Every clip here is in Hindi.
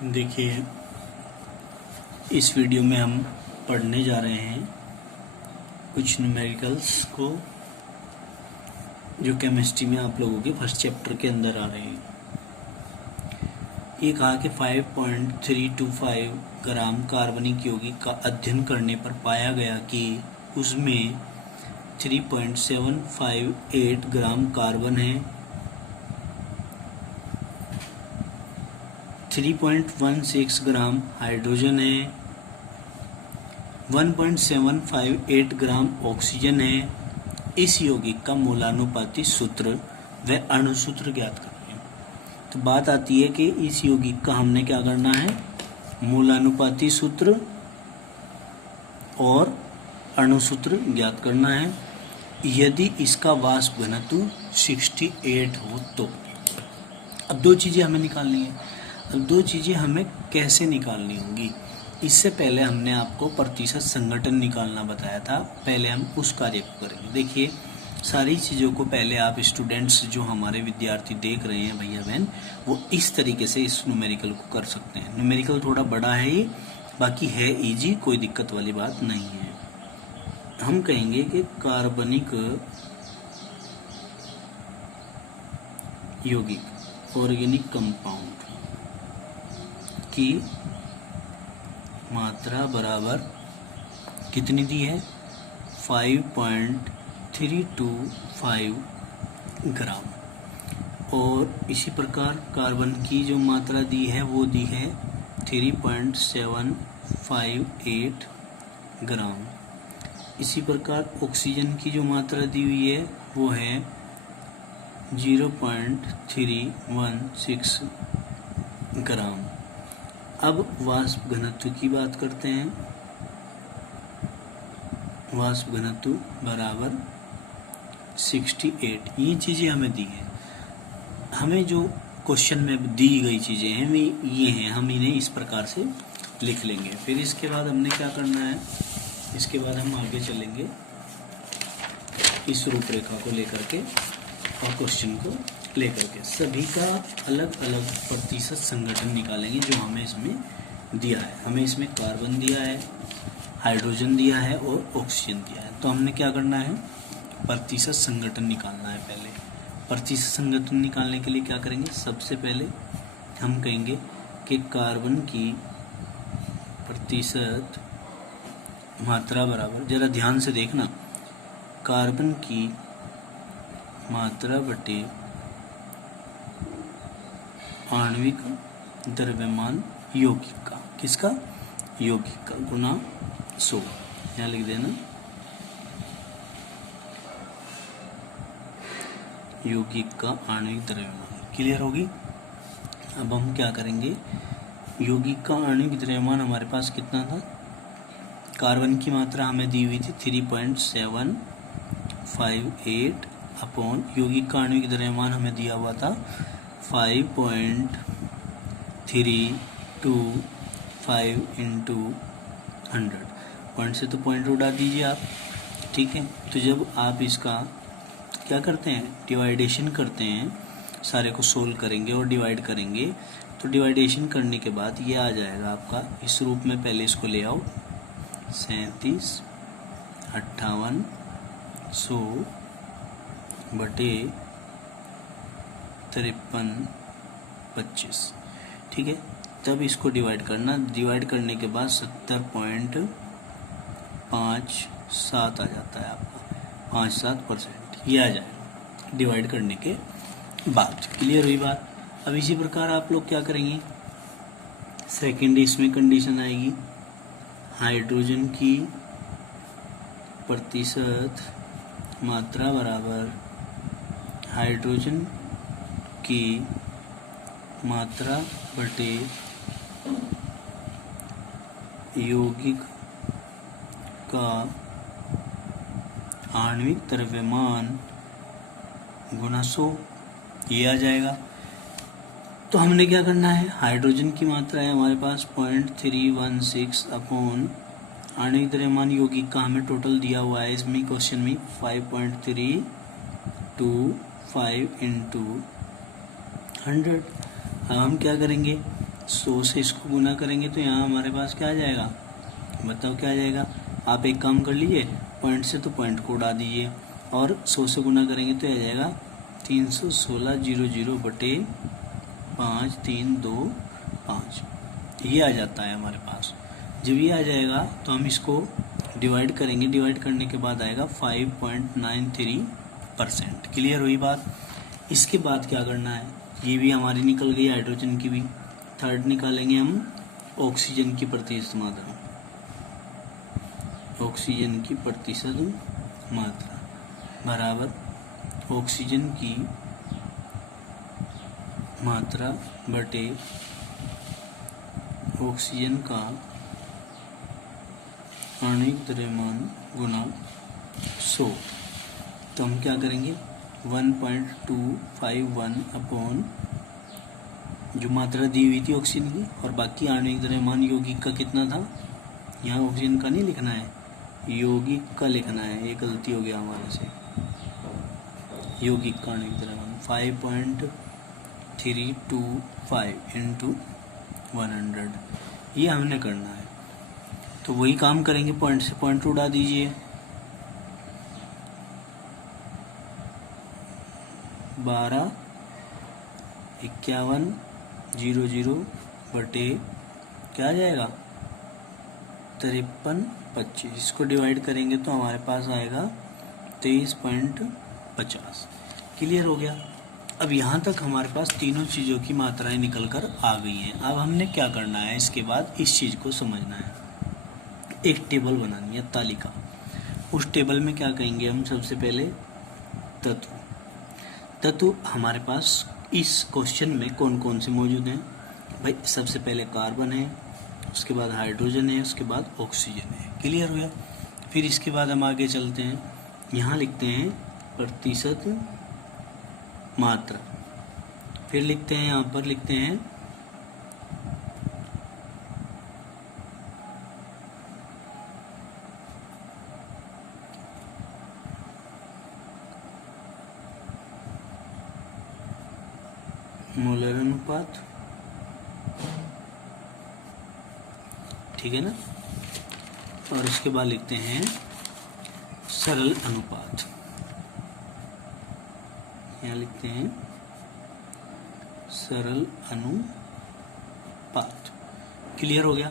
देखिए, इस वीडियो में हम पढ़ने जा रहे हैं कुछ न्यूमेरिकल्स को जो केमिस्ट्री में आप लोगों के फर्स्ट चैप्टर के अंदर आ रहे हैं। ये कहा कि 5.325 ग्राम कार्बनिक यौगिक का अध्ययन करने पर पाया गया कि उसमें 3.758 ग्राम कार्बन है, 3.16 ग्राम हाइड्रोजन है, 1.758 ग्राम ऑक्सीजन है। इस यौगिक का मोलानुपाती सूत्र व अणुसूत्र ज्ञात करिए। तो बात आती है कि इस यौगिक का हमने क्या करना है, मोलानुपाती सूत्र और अणुसूत्र ज्ञात करना है। यदि इसका वाष्प घनत्व 68 हो तो अब दो चीज़ें हमें निकालनी है। अब दो चीज़ें हमें कैसे निकालनी होंगी, इससे पहले हमने आपको प्रतिशत संघटन निकालना बताया था। पहले हम उस कार्य को करेंगे। देखिए, सारी चीज़ों को पहले आप स्टूडेंट्स जो हमारे विद्यार्थी देख रहे हैं भैया बहन, वो इस तरीके से इस न्यूमेरिकल को कर सकते हैं। न्यूमेरिकल थोड़ा बड़ा है ये, बाकी है इजी, कोई दिक्कत वाली बात नहीं है। हम कहेंगे कि कार्बनिक यौगिक ऑर्गेनिक कंपाउंड की मात्रा बराबर कितनी दी है, 5.325 ग्राम। और इसी प्रकार कार्बन की जो मात्रा दी है वो दी है 3.758 ग्राम। इसी प्रकार ऑक्सीजन की जो मात्रा दी हुई है वो है 0.316 ग्राम। अब वाष्प घनत्व की बात करते हैं। वाष्प घनत्व बराबर 68। ये चीज़ें हमें दी हैं। हमें जो क्वेश्चन में दी गई चीज़ें हैं वे ये हैं, हम इन्हें इस प्रकार से लिख लेंगे। फिर इसके बाद हमने क्या करना है, इसके बाद हम आगे चलेंगे इस रूपरेखा को लेकर के और क्वेश्चन को लेकर के सभी का अलग अलग प्रतिशत संघटन निकालेंगे जो हमें इसमें दिया है। हमें इसमें कार्बन दिया है, हाइड्रोजन दिया है और ऑक्सीजन दिया है। तो हमने क्या करना है, प्रतिशत संघटन निकालना है। पहले प्रतिशत संघटन निकालने के लिए क्या करेंगे, सबसे पहले हम कहेंगे कि कार्बन की प्रतिशत मात्रा बराबर, जरा ध्यान से देखना, कार्बन की मात्रा बटे आणविक द्रव्यमान यौगिक का, किसका, यौगिक का, गुना 100। यहाँ लिख देना, यौगिक का आणविक द्रव्यमान। क्लियर होगी। अब हम क्या करेंगे, यौगिक का आणविक द्रव्यमान हमारे पास कितना था, कार्बन की मात्रा हमें दी हुई थी 3.758 अपॉन यौगिक का आणविक द्रव्यमान हमें दिया हुआ था 5.325 इंटू 100। पॉइंट से तो पॉइंट उड़ा दीजिए आप, ठीक है। तो जब आप इसका क्या करते हैं, डिवाइडेशन करते हैं, सारे को सोल्व करेंगे और डिवाइड करेंगे, तो डिवाइडेशन करने के बाद ये आ जाएगा आपका इस रूप में। पहले इसको ले आओ, 37 58 100 बटे 53 25, ठीक है। तब इसको डिवाइड करना, डिवाइड करने के बाद 70.57 आ जाता है आपका, 57%। ये आ जाएगा डिवाइड करने के बाद। क्लियर हुई बात। अब इसी प्रकार आप लोग क्या करेंगे, सेकेंड इसमें कंडीशन आएगी, हाइड्रोजन की प्रतिशत मात्रा बराबर हाइड्रोजन की मात्रा बटे यौगिक का आणविक द्रव्यमान गुना 100। ये आ जाएगा। तो हमने क्या करना है, हाइड्रोजन की मात्रा है हमारे पास 0.316 अपॉन आणविक द्रव्यमान यौगिक का हमें टोटल दिया हुआ है इसमें क्वेश्चन में 5.325 इंटू 100। अब हम क्या करेंगे, 100 से इसको गुना करेंगे तो यहाँ हमारे पास क्या आ जाएगा, बताओ क्या आ जाएगा। आप एक काम कर लीजिए, पॉइंट से तो पॉइंट को उड़ा दीजिए और 100 से गुना करेंगे तो आ जाएगा 316 बटे 5 3 2 5, ये आ जाता है हमारे पास। जब ये आ जाएगा तो हम इसको डिवाइड करेंगे, डिवाइड करने के बाद आएगा 5.93%। क्लियर हुई बात। इसके बाद क्या करना है, ये भी हमारी निकल गई हाइड्रोजन की भी। थर्ड निकालेंगे हम ऑक्सीजन की प्रतिशत मात्रा, ऑक्सीजन की प्रतिशत मात्रा बराबर ऑक्सीजन की मात्रा बटे ऑक्सीजन का आणविक द्रव्यमान गुना 100। तो हम क्या करेंगे 1.251 अपॉन जो मात्रा दी हुई थी ऑक्सीजन की, और बाकी आणविक द्रव्यमान यौगिक का कितना था, यहाँ ऑक्सीजन का नहीं लिखना है, यौगिक का लिखना है, ये गलती हो गया हमारे से। यौगिक का आणविक द्रव्यमान 5.325 इंटू 100, ये हमने करना है। तो वही काम करेंगे, पॉइंट से पॉइंट उड़ा दीजिए, 125100 बटे क्या आ जाएगा 5325, इसको डिवाइड करेंगे तो हमारे पास आएगा 23.50। क्लियर हो गया। अब यहाँ तक हमारे पास तीनों चीज़ों की मात्राएं निकल कर आ गई हैं। अब हमने क्या करना है, इसके बाद इस चीज़ को समझना है, एक टेबल बनानी है, तालिका। उस टेबल में क्या कहेंगे हम, सबसे पहले तत्व। तत्व हमारे पास इस क्वेश्चन में कौन कौन से मौजूद हैं भाई, सबसे पहले कार्बन है, उसके बाद हाइड्रोजन है, उसके बाद ऑक्सीजन है। क्लियर हो गया। फिर इसके बाद हम आगे चलते हैं, यहाँ लिखते हैं प्रतिशत मात्रा, फिर लिखते हैं यहाँ पर लिखते हैं मोलर अनुपात, ठीक है ना, और उसके बाद लिखते हैं सरल अनुपात, यहाँ लिखते हैं सरल अनुपात। क्लियर हो गया।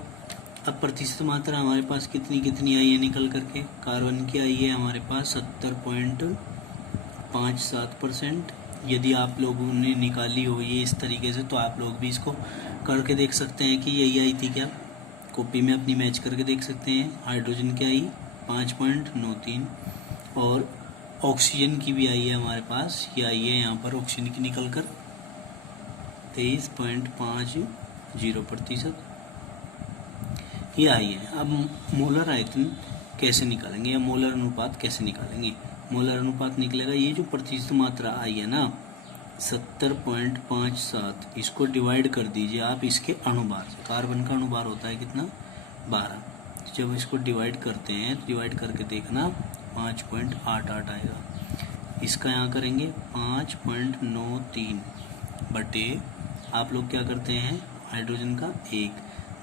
अब प्रतिशत मात्रा हमारे पास कितनी कितनी आई है निकल करके, कार्बन की आई है हमारे पास 70.57%। यदि आप लोगों ने निकाली हो ये इस तरीके से तो आप लोग भी इसको करके देख सकते हैं कि यही आई थी क्या, कॉपी में अपनी मैच करके देख सकते हैं। हाइड्रोजन की आई 5.93 और ऑक्सीजन की भी आई है हमारे पास, ये आई है यहाँ पर ऑक्सीजन की निकल कर 23.50% ये आई है। अब मोलर आयतन कैसे निकालेंगे या मोलर अनुपात कैसे निकालेंगे, मोलर अनुपात निकलेगा, ये जो प्रतिशत मात्रा आई है ना 70.57, इसको डिवाइड कर दीजिए आप इसके अणुभार से। कार्बन का अणुभार होता है कितना 12, जब इसको डिवाइड करते हैं तो डिवाइड करके देखना 5.88 आएगा। इसका यहाँ करेंगे 5.93 बटे आप लोग क्या करते हैं हाइड्रोजन का 1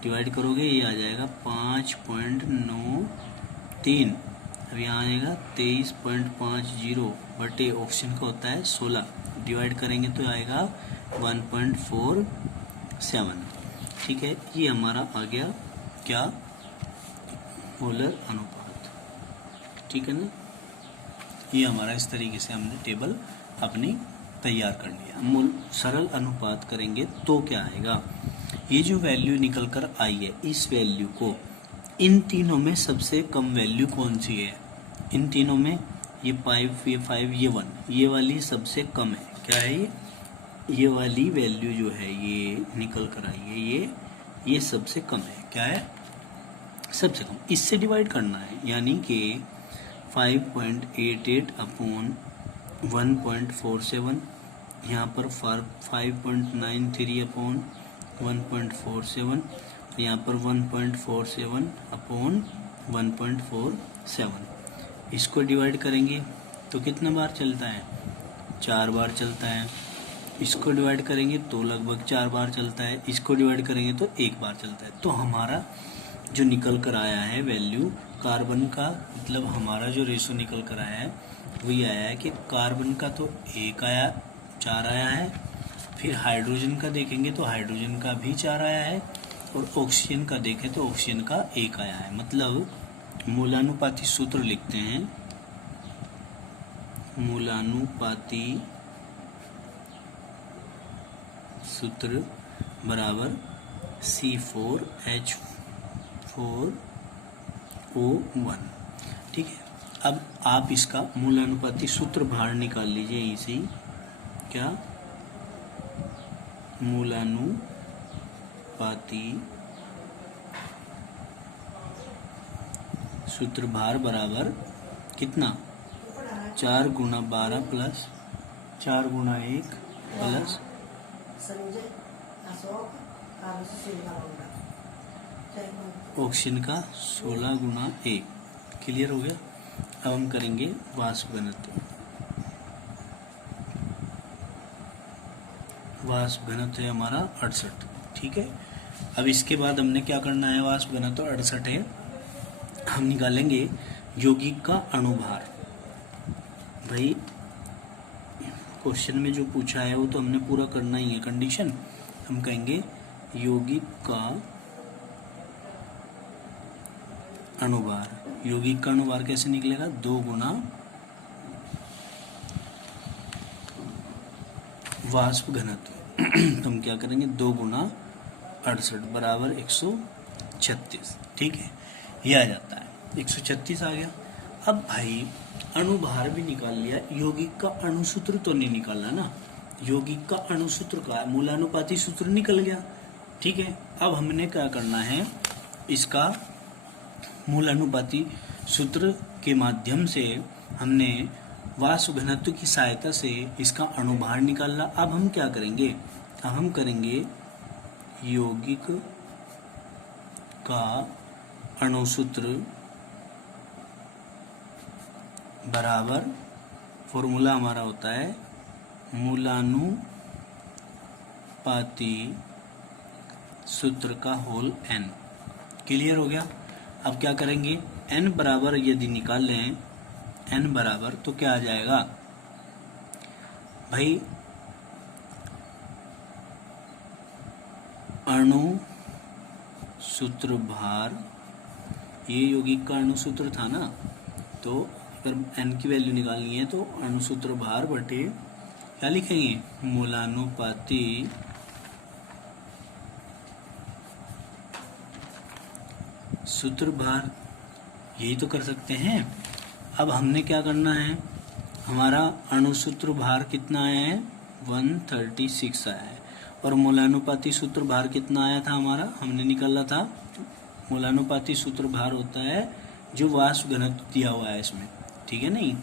डिवाइड करोगे, ये आ जाएगा 5.93। अब यहाँ आएगा 23.50 बटे ऑक्सीजन का होता है 16, डिवाइड करेंगे तो आएगा 1.47। ठीक है, ये हमारा आ गया क्या मोलर अनुपात। ठीक है ना, ये हमारा इस तरीके से हमने टेबल अपनी तैयार कर लिया। हम सरल अनुपात करेंगे तो क्या आएगा, ये जो वैल्यू निकल कर आई है इस वैल्यू को इन तीनों में सबसे कम वैल्यू कौन सी है, इन तीनों में ये 5 ये 5 ये 1, ये वाली सबसे कम है। क्या है ये वाली वैल्यू जो है ये निकल कर आई है, ये सबसे कम है। क्या है सबसे कम, इससे डिवाइड करना है, यानी कि 5.88 अपॉन 1.47, यहाँ पर 5.93 अपॉन 1.47, यहाँ पर 1.47 अपॉन 1.47। इसको डिवाइड करेंगे तो कितना बार चलता है, 4 बार चलता है। इसको डिवाइड करेंगे तो लगभग 4 बार चलता है, इसको डिवाइड करेंगे तो 1 बार चलता है। तो हमारा जो निकल कर आया है वैल्यू कार्बन का, मतलब हमारा जो रेशो निकल कर आया है वही आया है कि कार्बन का तो 4 आया है, फिर हाइड्रोजन का देखेंगे तो हाइड्रोजन का भी 4 आया है, और ऑक्सीजन का देखें तो ऑक्सीजन का 1 आया है। मतलब मूलानुपाती सूत्र लिखते हैं, मूलानुपाती सूत्र बराबर C4H4O1। ठीक है, अब आप इसका मूलानुपाती सूत्र बाहर निकाल लीजिए इसी, क्या मूलानुपाती सूत्र भार बराबर कितना, 4 गुना 12 प्लस 4 गुना 1 प्लस ऑक्सीजन का 16 गुना 1। क्लियर हो गया। अब हम करेंगे वाष्प घनत्व। वाष्प घनत्व है हमारा 68। ठीक है, अब इसके बाद हमने क्या करना है, वाष्प घनत्व 68 है, हम निकालेंगे यौगिक का अणुभार। भाई क्वेश्चन में जो पूछा है वो तो हमने पूरा करना ही है कंडीशन। हम कहेंगे यौगिक का अणुभार। यौगिक का अणुभार कैसे निकलेगा, 2 गुना वाष्प घनत्व। तो हम क्या करेंगे, 2 गुना 68 बराबर 136। ठीक है, ये आ जाता है, 136 आ गया। अब भाई अणुभार भी निकाल लिया, यौगिक का अणुसूत्र तो नहीं निकाला ना। यौगिक का अणुसूत्र का मूलानुपाती सूत्र निकल गया। ठीक है, अब हमने क्या करना है, इसका मूलानुपाती सूत्र के माध्यम से हमने वाष्प घनत्व की सहायता से इसका अणुभार निकाला। अब हम क्या करेंगे, अब हम करेंगे यौगिक का अणुसूत्र बराबर, फॉर्मूला हमारा होता है मूलानुपाती सूत्र का होल n। क्लियर हो गया। अब क्या करेंगे, n बराबर यदि निकाल लें, n बराबर तो क्या आ जाएगा भाई, अणु सूत्र भार, ये यौगिक का अणु सूत्र था ना, तो अगर n की वैल्यू निकालनी है तो अणुसूत्र भार बटे क्या लिखेंगे, मूलानुपाती सूत्र भार, यही तो कर सकते हैं। अब हमने क्या करना है, हमारा अणुसूत्र भार कितना आया है, 136 आया है, और मूलानुपाती सूत्र भार कितना आया था हमारा, हमने निकाला था, मूलानुपाती सूत्र भार होता है जो वाष्प घनत्व दिया हुआ है इसमें। ठीक है नहीं,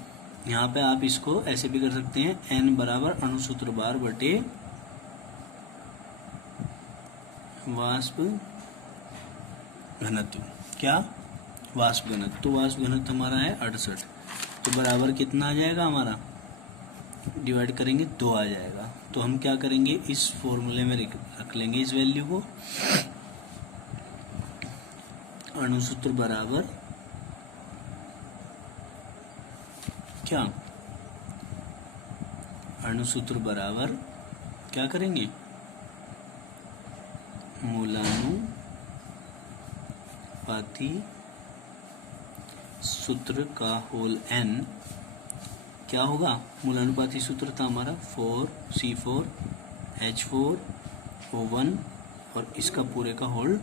यहाँ पे आप इसको ऐसे भी कर सकते हैं, n बराबर अणुसूत्र भार बटे वाष्प घनत्व। क्या, वाष्प घनत्व। तो वाष्प घनत्व हमारा है 68, तो बराबर कितना आ जाएगा हमारा, डिवाइड करेंगे 2 आ जाएगा। तो हम क्या करेंगे, इस फॉर्मूले में रख लेंगे इस वैल्यू को, अणुसूत्र बराबर क्या, अणुसूत्र बराबर क्या करेंगे, मूलानुपाती सूत्र का होल n क्या होगा, मूलानुपाती सूत्र था हमारा 4C4H4O1, और इसका पूरे का होल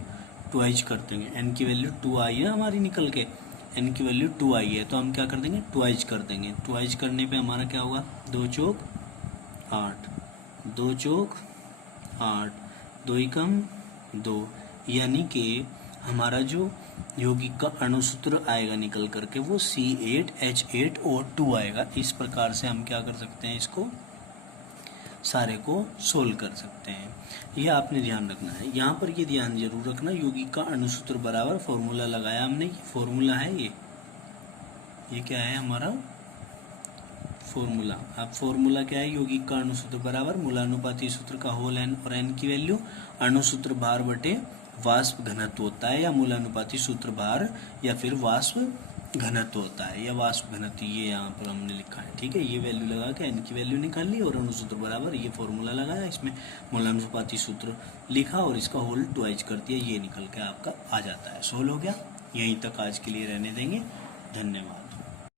ट्वाइज कर देंगे। n की वैल्यू 2 आई है हमारी निकल के, n की वैल्यू 2 आई है, तो हम क्या कर देंगे, ट्वाइज कर देंगे। ट्वाइज करने पे हमारा क्या होगा, 2 चौक 8, 2 चौक 8, 2 एकम 2, यानी कि हमारा जो यौगिक का अणुसूत्र आएगा निकल करके वो C8H8O2 आएगा। इस प्रकार से हम क्या कर सकते हैं, इसको सारे को सोल्व कर सकते हैं। यह आपने ध्यान रखना है, यहाँ पर ये ध्यान जरूर रखना, यौगिक का अणुसूत्र बराबर फॉर्मूला लगाया हमने, फॉर्मूला है ये क्या है हमारा फॉर्मूला, अब फॉर्मूला क्या है, यौगिक का अणुसूत्र बराबर मूलानुपाती सूत्र का होल एन और एन की वैल्यू अणुसूत्र भार बटे वाष्प घनत्व होता है, या मूलानुपाती सूत्र भार या फिर वाष्प घनत्व होता है, या वाष्प घनत्व, ये यहाँ पर हमने लिखा है। ठीक है, ये वैल्यू लगा के एन की वैल्यू निकाल ली और अणुसूत्र बराबर ये फॉर्मूला लगाया, इसमें मूलानुपाती सूत्र लिखा और इसका होल ट्वाइस कर दिया, ये निकल के आपका आ जाता है। सोल्व हो गया। यहीं तक आज के लिए रहने देंगे। धन्यवाद।